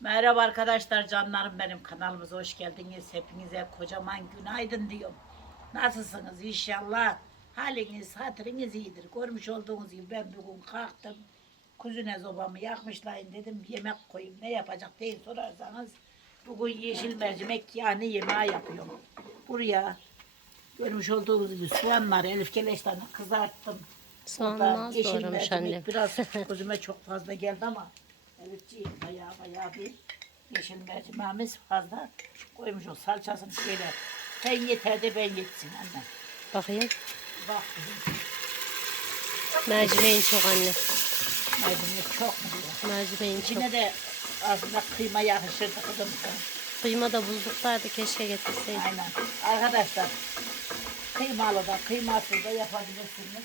Merhaba arkadaşlar canlarım benim kanalımıza hoş geldiniz. Hepinize kocaman günaydın diyorum. Nasılsınız inşallah? Haliniz hatırınız iyidir. Görmüş olduğunuz gibi ben bugün kalktım. Kuzine zobamı yakmışlayın dedim yemek koyayım. Ne yapacak diye sorarsanız bugün yeşil mercimek yani yemeği yapıyorum. Buraya görmüş olduğunuz gibi soğanları Elif Keleş'ten kızarttım. Yeşil doğramış mercimek annem. Biraz gözüme çok fazla geldi ama Elifciğim bayağı bayağı bir yeşil mercimeğimiz fazla koymuş o salçasını şöyle sen yeter de ben yetsin anne. Bakayım. Bak kızım Mercimeğin çok anne. mercimek çok mu diyor. Mercimeğin çok. İçine de aslında kıyma yakışırdı kızım. Kıyma da buzluktaydı keşke getirseydim. Aynen. Arkadaşlar kıymalı da kıymasız da yapabilirsiniz.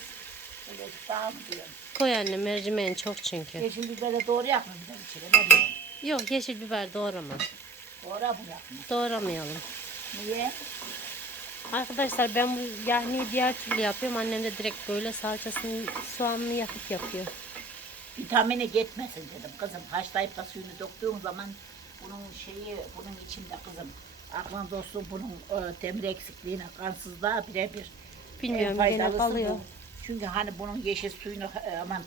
Böyle daha mı diyorum. Koy anne mercimeğin çok çünkü. Yeşil biberi doğru yapma bir de içine ne diyorum. Yok yeşil biber doğrama. Doğru yapma? Doğramayalım. Niye? Arkadaşlar ben bu yahniyi diğer türlü yapıyorum. Annem de direkt böyle salçasını soğanını yakıp yapıyor. vitamini gitmesin dedim kızım. Haşlayıp da suyunu döktüğün zaman bunun şeyi bunun içinde kızım. Aklınızda olsun bunun e, demir eksikliğine, kansızlığa birebir Bilmiyorum, en gene faydalısı kalıyor. bu. Çünkü hani bunun yeşil suyunu e, aman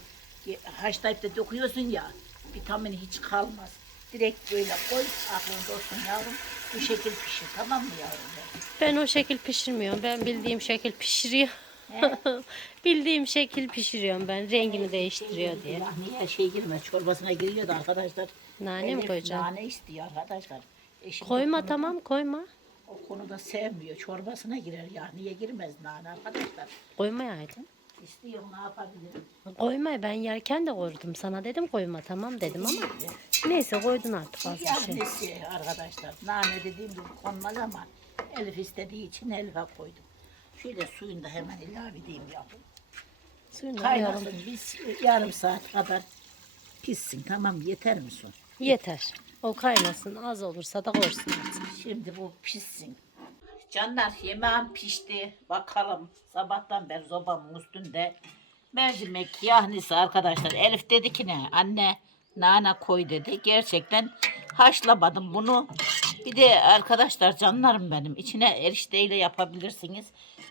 haşlayıp da döküyorsun ya vitamini hiç kalmaz. Direkt böyle koy aklınızda olsun yavrum. Bu şekil pişir tamam mı yavrum? Ben o şekil pişirmiyorum. Ben bildiğim şekil pişiriyor. He? bildiğim şekil pişiriyorum ben. Rengini değiştiriyor diye. Ya niye şey girmez çorbasına giriyor da arkadaşlar. Nane mi koyacaksın? Nane istiyor arkadaşlar. Eşim Koyma o konuda- tamam koyma. O konuda sevmiyor. Çorbasına girer ya. Niye girmez nane arkadaşlar? Koymayaydın. İstiyor ne yapabilirim? Koyma ben yerken de koydum. Sana dedim koyma tamam dedim ama neyse koydun artık az bir şey. Şey arkadaşlar. Nane dediğim gibi konmaz ama Elif istediği için Elif'e koydum. Şöyle suyunu da hemen ilave edeyim yavrum. Suyunu koyalım. Kaynasın biz yarım saat kadar pişsin. Tamam yeter mi su? Yeter. O kaynasın. Az olursa da koysun artık. Şimdi bu pişsin. Canlar yemeğim pişti. Bakalım sabahtan beri sobamın üstünde mercimek yahnisi arkadaşlar. Elif dedi ki ne? Anne nane koy dedi. Gerçekten haşlamadım bunu. Bir de arkadaşlar canlarım benim içine erişteyle yapabilirsiniz.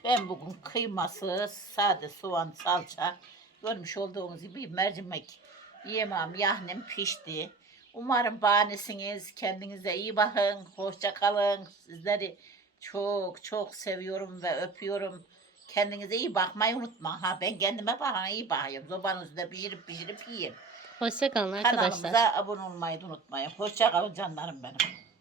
Ben bugün kıyması, sade soğan, salça görmüş olduğunuz gibi mercimek yemem yahnim pişti. Umarım beğenirsiniz. Kendinize iyi bakın. Hoşça kalın. Sizleri çok çok seviyorum ve öpüyorum. Kendinize iyi bakmayı unutma. Ha ben kendime bakın iyi bakıyorum. Zobanın üstünde pişirip pişirip yiyeyim. Hoşçakalın arkadaşlar. Kanalımıza abone olmayı da unutmayın. Hoşça kalın canlarım benim.